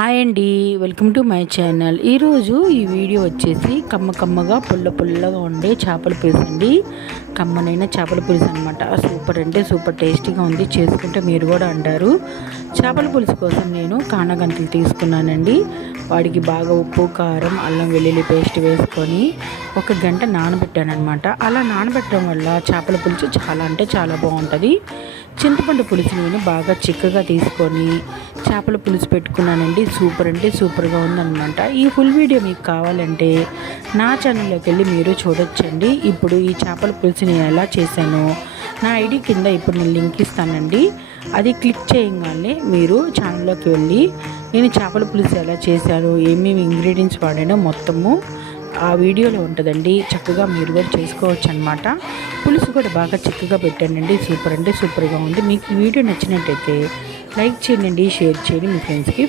Hi అండి, welcome to my channel. ఈరోజు ఈ వీడియో వచ్చేసి కమ్మగా పుల్లగా ఉండే చేపల పులుసు అండి. కమ్మనైన చేపల పులుసు అనమాట. సూపర్ అంటే సూపర్ టేస్టీగా ఉంది. చేసుకుంటే మీరు కూడా అంటారు. చేపల పులుసు కోసం నేను కానగంతులు తీసుకున్నానండి. వాడికి బాగా ఉప్పు, కారం, అల్లం వెల్లుల్లి పేస్ట్ వేసుకొని 1 గంట నానబెట్టాను అనమాట. అలా నానబెట్టడం వల్ల చేపల పులుసు చాలా అంటే చాలా బాగుంటుంది. చింతపండు పులుసు నేను బాగా చిక్కగా తీసుకొని చేపల పులుసు పెట్టుకున్నానండి. సూపర్ అంటే సూపర్గా ఉందన్నమాట. ఈ ఫుల్ వీడియో మీకు కావాలంటే నా ఛానల్లోకి వెళ్ళి మీరు చూడొచ్చండి. ఇప్పుడు ఈ చేపల పులుసు నేను ఎలా చేశానో నా ఐడి కింద ఇప్పుడు నేను లింక్ ఇస్తానండి. అది క్లిక్ చేయగానే మీరు ఛానల్లోకి వెళ్ళి నేను చేపల పులుసు ఎలా చేశాను, ఏమేమి ఇంగ్రీడియంట్స్ వాడానో మొత్తము ఆ వీడియోలో ఉంటుందండి. చక్కగా మీరు కూడా చేసుకోవచ్చు అనమాట. పులుసు కూడా బాగా చిక్కగా పెట్టానండి. సూపర్ అంటే సూపర్గా ఉంది. మీకు ఈ వీడియో నచ్చినట్టయితే లైక్ చేయండి, షేర్ చేయండి మీ ఫ్రెండ్స్కి.